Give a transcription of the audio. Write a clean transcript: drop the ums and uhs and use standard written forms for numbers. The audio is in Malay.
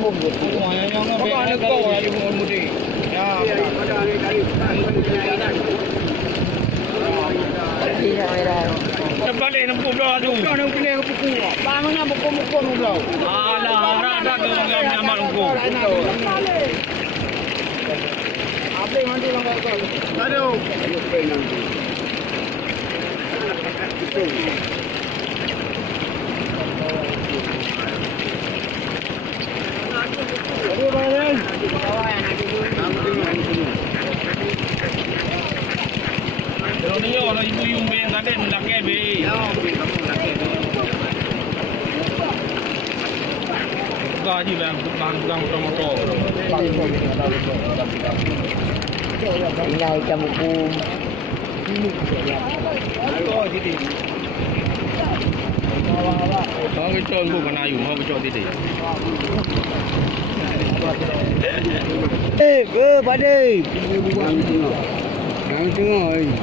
Labuh je. Yang ada kau ada mudik. Ya. Dia merah. Terbalik nempuh dah tu. Kau nak kena ke buku. Bang mana buku-buku tu dah. Alah, harap dah tu orang amat buku. Apa yang mandi orang kau? Aduh. Kalau ni orang ibu yang main tadi nak kebe. Gaji bang, bang motor. Tinggal ikan buku. Oh, titik. Kau kecil tu kena ayam, kau kecil titik. Ke padai. Yang tengah ni.